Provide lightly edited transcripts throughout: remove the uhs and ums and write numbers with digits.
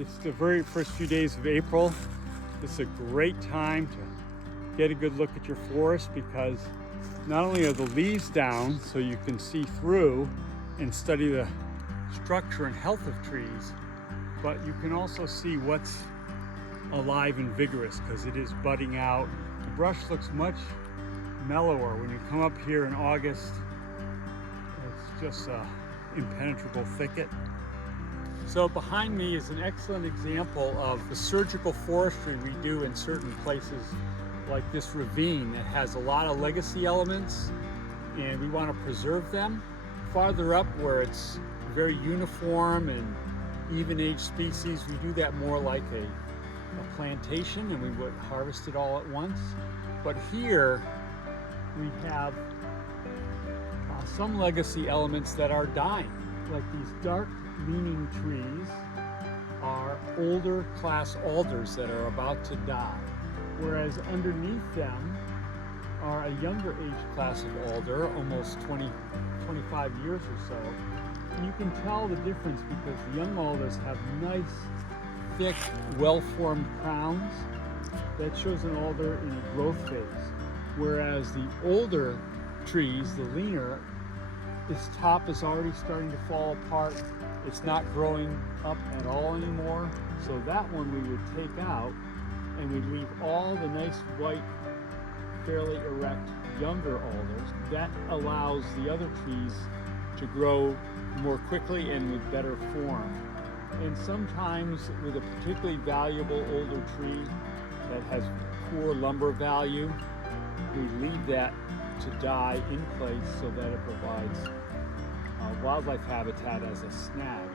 It's the very first few days of April. It's a great time to get a good look at your forest because not only are the leaves down so you can see through and study the structure and health of trees, but you can also see what's alive and vigorous because it is budding out. The brush looks much mellower when you come up here in August. It's just an impenetrable thicket. So behind me is an excellent example of the surgical forestry we do in certain places like this ravine that has a lot of legacy elements and we want to preserve them. Farther up where it's very uniform and even age species, we do that more like a plantation and we would harvest it all at once. But here we have some legacy elements that are dying, like these dark leaning trees are older class alders that are about to die, whereas underneath them are a younger age class of alder, almost 25 years or so. And you can tell the difference because the young alders have nice, thick, well-formed crowns. That shows an alder in a growth phase. Whereas the older trees, the leaner, its top is already starting to fall apart. It's not growing up at all anymore. So that one we would take out and we'd leave all the nice white, fairly erect younger alders. That allows the other trees to grow more quickly and with better form. And sometimes with a particularly valuable older tree that has poor lumber value, we leave that to die in place so that it provides wildlife habitat as a snag.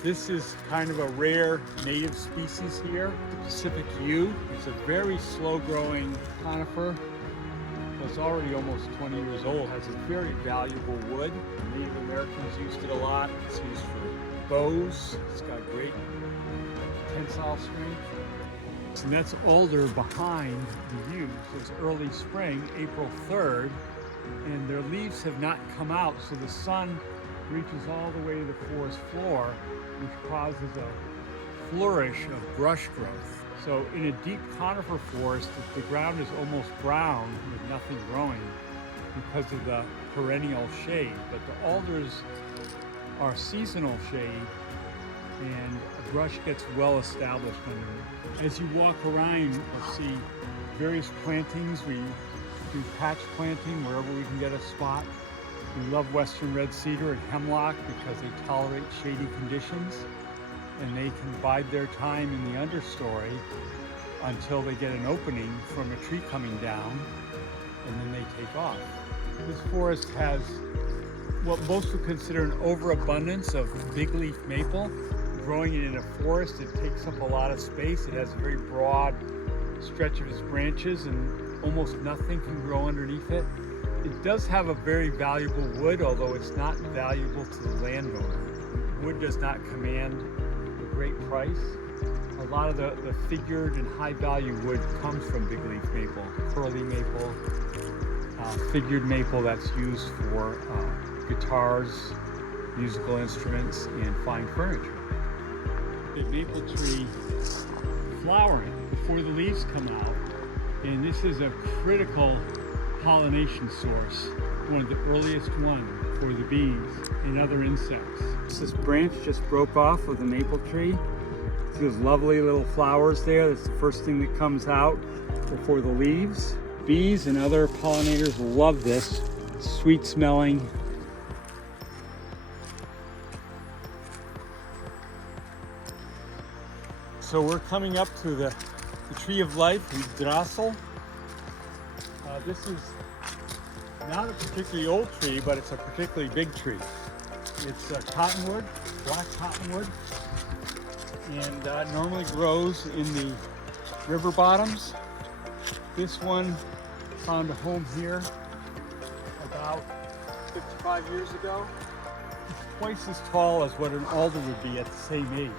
This is kind of a rare native species here, the Pacific yew. It's a very slow-growing conifer. It's already almost 20 years old. It has a very valuable wood. Native Americans used it a lot. It's used for bows. It's got great tensile strength. And that's alder behind the yews. It's early spring, April 3rd, and their leaves have not come out, so the sun reaches all the way to the forest floor, which causes a flourish of brush growth. So in a deep conifer forest, the ground is almost brown with nothing growing because of the perennial shade, but the alders are seasonal shade and a brush gets well established under it. As you walk around, you'll see various plantings. We do patch planting wherever we can get a spot. We love western red cedar and hemlock because they tolerate shady conditions and they can bide their time in the understory until they get an opening from a tree coming down and then they take off. This forest has what most would consider an overabundance of big leaf maple. Growing it in a forest, it takes up a lot of space. It has a very broad stretch of its branches and almost nothing can grow underneath it. It does have a very valuable wood, although it's not valuable to the landowner. Wood does not command a great price. A lot of the figured and high value wood comes from big leaf maple, curly maple, figured maple that's used for guitars, musical instruments, and fine furniture. The maple tree flowering before the leaves come out, and this is a critical pollination source, one of the earliest ones for the bees and other insects. This branch just broke off of the maple tree. See those lovely little flowers there? That's the first thing that comes out before the leaves. Bees and other pollinators love this. Sweet smelling. So we're coming up to the tree of life, Yggdrasil. This is not a particularly old tree, but it's a particularly big tree. It's a cottonwood, black cottonwood, and normally grows in the river bottoms. This one found a home here about 55 years ago. It's twice as tall as what an alder would be at the same age.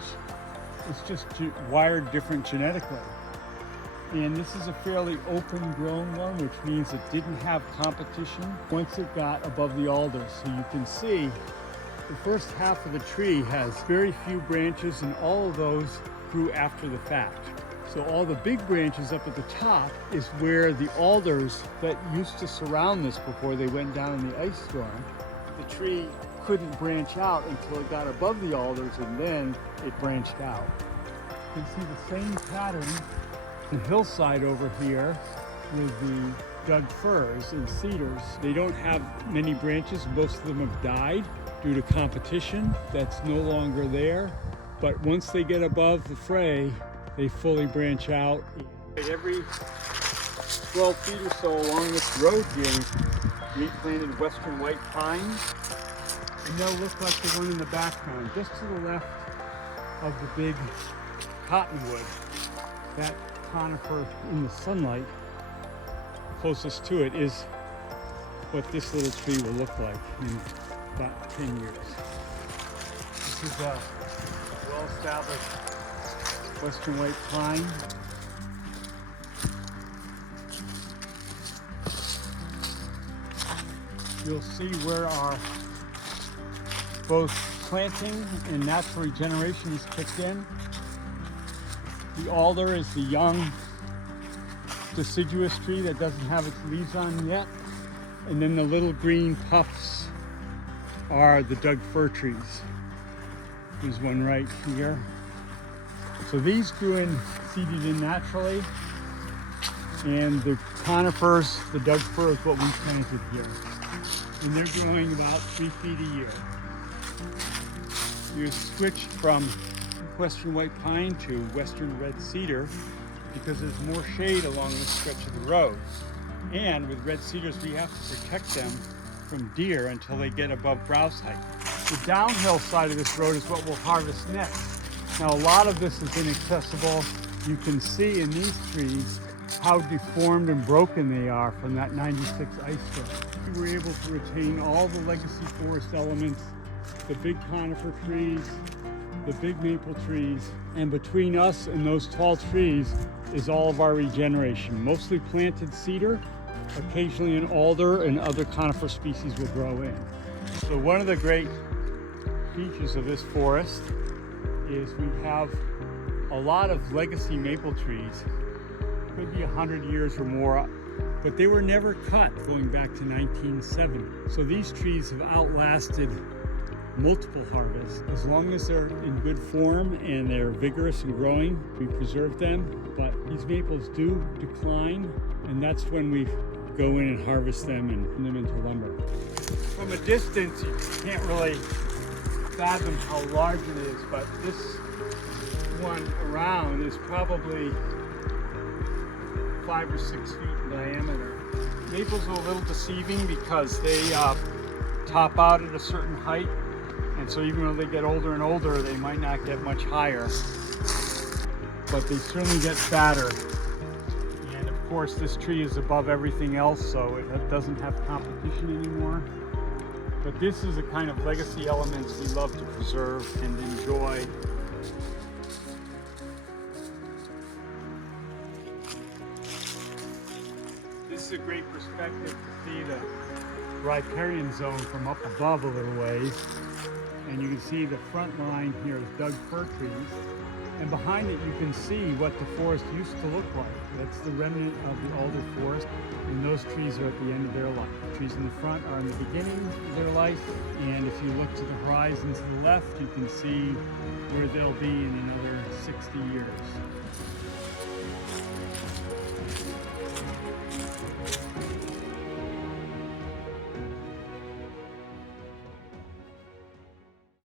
It's just wired different genetically. And this is a fairly open grown one, which means it didn't have competition once it got above the alders. So you can see the first half of the tree has very few branches, and all of those grew after the fact. So all the big branches up at the top is where the alders that used to surround this before they went down in the ice storm, the tree couldn't branch out until it got above the alders, and then it branched out. You can see the same pattern the hillside over here with the Doug firs and cedars. They don't have many branches. Most of them have died due to competition that's no longer there. But once they get above the fray, they fully branch out. Every 12 feet or so along this road here, we replanted western white pines. And they'll look like the one in the background, just to the left of the big cottonwood. That conifer in the sunlight closest to it is what this little tree will look like in about 10 years. This is a well-established western white pine. You'll see where our both planting and natural regeneration is kicked in. The alder is the young deciduous tree that doesn't have its leaves on yet. And then the little green puffs are the Doug fir trees. There's one right here. So these grew in, seeded in naturally. And the conifers, the Doug fir is what we planted here. And they're growing about 3 feet a year. You switched from western white pine to western red cedar because there's more shade along this stretch of the road. And with red cedars, we have to protect them from deer until they get above browse height. The downhill side of this road is what we'll harvest next. Now, a lot of this is inaccessible. You can see in these trees how deformed and broken they are from that 96 ice storm. We were able to retain all the legacy forest elements, the big conifer trees, the big maple trees, and between us and those tall trees is all of our regeneration. Mostly planted cedar, occasionally an alder, and other conifer species will grow in. So one of the great features of this forest is we have a lot of legacy maple trees, could be 100 years or more, but they were never cut going back to 1970. So these trees have outlasted multiple harvests. As long as they're in good form and they're vigorous and growing, we preserve them. But these maples do decline, and that's when we go in and harvest them and turn them into lumber. From a distance, you can't really fathom how large it is, but this one around is probably 5 or 6 feet in diameter. Maples are a little deceiving because they top out at a certain height. And so even when they get older and older, they might not get much higher, but they certainly get fatter. And of course, this tree is above everything else, so it doesn't have competition anymore. But this is a kind of legacy elements we love to preserve and enjoy. This is a great perspective to see the riparian zone from up above a little ways. And you can see the front line here is Doug fir trees. And behind it, you can see what the forest used to look like. That's the remnant of the alder forest. And those trees are at the end of their life. The trees in the front are in the beginning of their life. And if you look to the horizon to the left, you can see where they'll be in another 60 years.